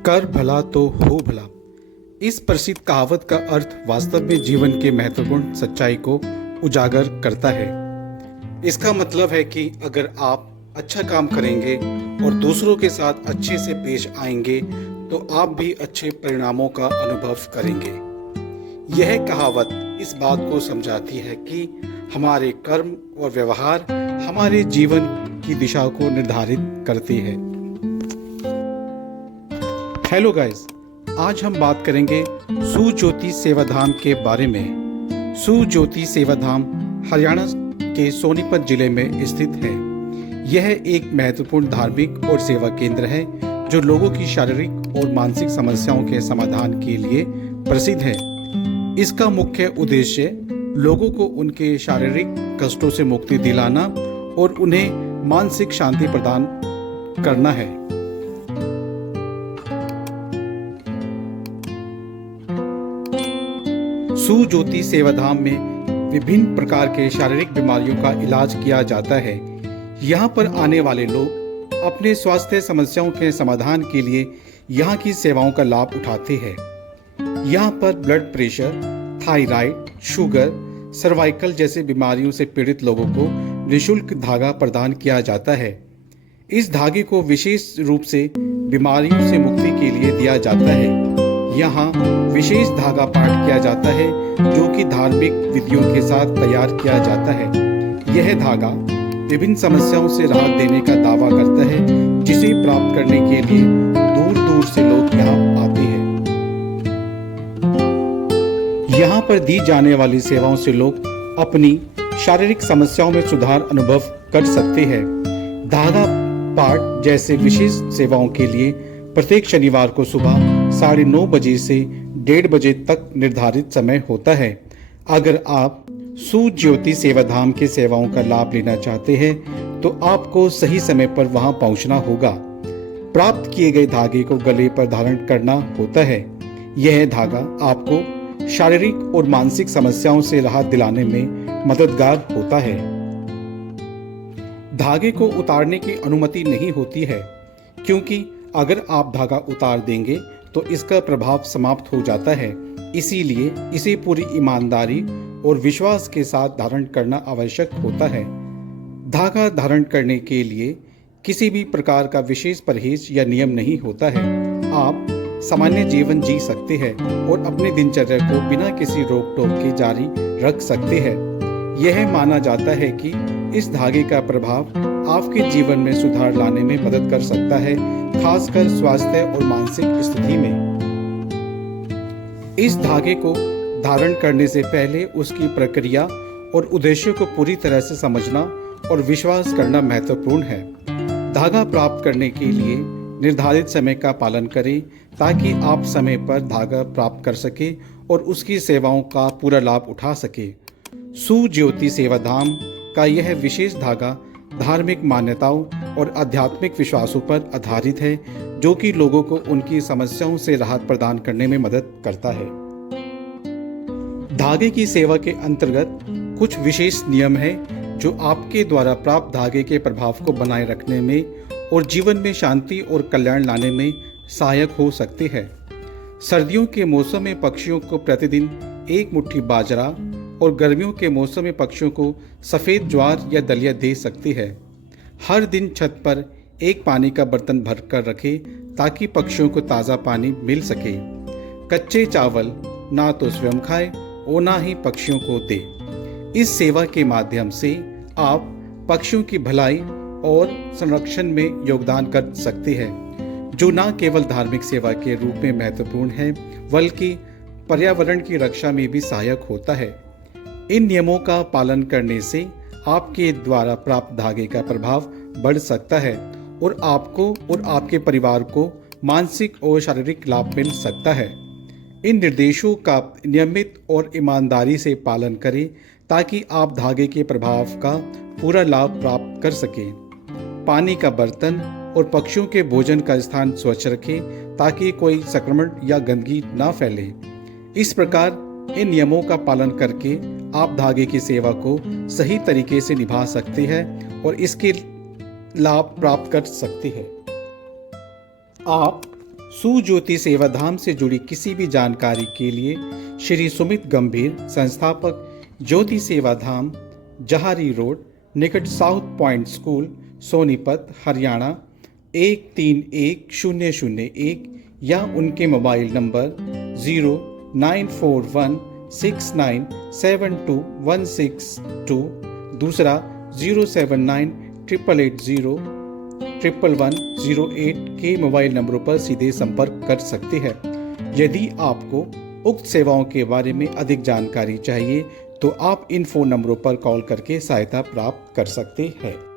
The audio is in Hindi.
कर भला तो हो भला। इस प्रसिद्ध कहावत का अर्थ वास्तव में जीवन के महत्वपूर्ण सच्चाई को उजागर करता है। इसका मतलब है कि अगर आप अच्छा काम करेंगे और दूसरों के साथ अच्छे से पेश आएंगे तो आप भी अच्छे परिणामों का अनुभव करेंगे। यह कहावत इस बात को समझाती है कि हमारे कर्म और व्यवहार हमारे जीवन की दिशा को निर्धारित करते हैं। हेलो गाइस, आज हम बात करेंगे सुज्योति सेवाधाम के बारे में। सुज्योति सेवाधाम हरियाणा के सोनीपत जिले में स्थित है। यह एक महत्वपूर्ण धार्मिक और सेवा केंद्र है जो लोगों की शारीरिक और मानसिक समस्याओं के समाधान के लिए प्रसिद्ध है। इसका मुख्य उद्देश्य लोगों को उनके शारीरिक कष्टों से मुक्ति दिलाना और उन्हें मानसिक शांति प्रदान करना है। सुज्योति सेवाधाम में विभिन्न प्रकार के शारीरिक बीमारियों का इलाज किया जाता है। यहाँ पर आने वाले लोग अपने स्वास्थ्य समस्याओं के समाधान के लिए यहाँ की सेवाओं का लाभ उठाते हैं। यहाँ पर blood pressure, thyroid, sugar, cervical जैसे बीमारियों से पीड़ित लोगों को निःशुल्क धागा प्रदान किया जाता है। इस धागे को विशेष रूप से बीमारियों से मुक्ति के लिए दिया जाता है। यहाँ विशेष धागा पाठ किया जाता है जो कि धार्मिक विधियों के साथ तैयार किया जाता है। यह धागा विभिन्न समस्याओं से राहत देने का दावा करता है, जिसे प्राप्त करने के लिए दूर दूर से लोग यहाँ आते हैं। यहाँ पर दी जाने वाली सेवाओं से लोग अपनी शारीरिक समस्याओं में सुधार अनुभव कर सकते हैं। धागा पाठ जैसे विशेष सेवाओं के लिए प्रत्येक शनिवार को सुबह 9:30 बजे से 1:30 बजे तक निर्धारित समय होता है। अगर आप सुज्योति सेवाधाम के सेवाओं का लाभ लेना चाहते हैं तो आपको सही समय पर वहां पहुंचना होगा। प्राप्त किए गए धागे को गले पर धारण करना होता है। यह धागा आपको शारीरिक और मानसिक समस्याओं से राहत दिलाने में मददगार होता है। धागे को उतारने की अनुमति नहीं होती है, क्योंकि अगर आप धागा उतार देंगे तो इसका प्रभाव समाप्त हो जाता है। इसीलिए इसे पूरी ईमानदारी और विश्वास के साथ धारण करना आवश्यक होता है। धागा धारण करने के लिए किसी भी प्रकार का विशेष परहेज या नियम नहीं होता है। आप सामान्य जीवन जी सकते हैं और अपने दिनचर्या को बिना किसी रोक टोक के जारी रख सकते हैं। यह माना जाता है कि इस धागे का प्रभाव आपके जीवन में सुधार लाने में मदद कर सकता है, खासकर स्वास्थ्य और मानसिक स्थिति में। इस धागे को धारण करने से पहले उसकी प्रक्रिया और उद्देश्य को पूरी तरह से समझना और विश्वास करना महत्वपूर्ण है। धागा प्राप्त करने के लिए निर्धारित समय का पालन करें ताकि आप समय पर धागा प्राप्त कर सके और उसकी सेवाओं का पूरा लाभ उठा सके। सुज्योति सेवाधाम का यह विशेष धागा धार्मिक मान्यताओं और आध्यात्मिक विश्वासों पर आधारित है, जो कि लोगों को उनकी समस्याओं से राहत प्रदान करने में मदद करता है। धागे की सेवा के अंतर्गत कुछ विशेष नियम हैं जो आपके द्वारा प्राप्त धागे के प्रभाव को बनाए रखने में और जीवन में शांति और कल्याण लाने में सहायक हो सकते हैं। सर्दियों के मौसम में पक्षियों को प्रतिदिन एक मुट्ठी बाजरा और गर्मियों के मौसम में पक्षियों को सफ़ेद ज्वार या दलिया दे सकती है। हर दिन छत पर एक पानी का बर्तन भर कर रखें ताकि पक्षियों को ताज़ा पानी मिल सके। कच्चे चावल ना तो स्वयं खाएं और ना ही पक्षियों को दें। इस सेवा के माध्यम से आप पक्षियों की भलाई और संरक्षण में योगदान कर सकते हैं, जो न केवल धार्मिक सेवा के रूप में महत्वपूर्ण है बल्कि पर्यावरण की रक्षा में भी सहायक होता है। इन नियमों का पालन करने से आपके द्वारा प्राप्त धागे का प्रभाव बढ़ सकता है और आपको और आपके परिवार को मानसिक और शारीरिक लाभ मिल सकता है। इन निर्देशों का नियमित और ईमानदारी से पालन करें ताकि आप धागे के प्रभाव का पूरा लाभ प्राप्त कर सकें। पानी का बर्तन और पक्षियों के भोजन का स्थान स्वच्छ रखें ताकि कोई संक्रमण या गंदगी ना फैले। इस प्रकार इन नियमों का पालन करके आप धागे की सेवा को सही तरीके से निभा सकते हैं और इसके लाभ प्राप्त कर सकते हैं। आप सुज्योति सेवाधाम से जुड़ी किसी भी जानकारी के लिए श्री सुमित गंभीर, संस्थापक, ज्योति सेवाधाम, जहारी रोड, निकट south point school, Sonipat, Haryana 131001, या उनके मोबाइल नंबर 0941697216 दूसरा 07988011108 के मोबाइल नंबरों पर सीधे संपर्क कर सकते हैं। यदि आपको उक्त सेवाओं के बारे में अधिक जानकारी चाहिए तो आप इन फोन नंबरों पर कॉल करके सहायता प्राप्त कर सकते हैं।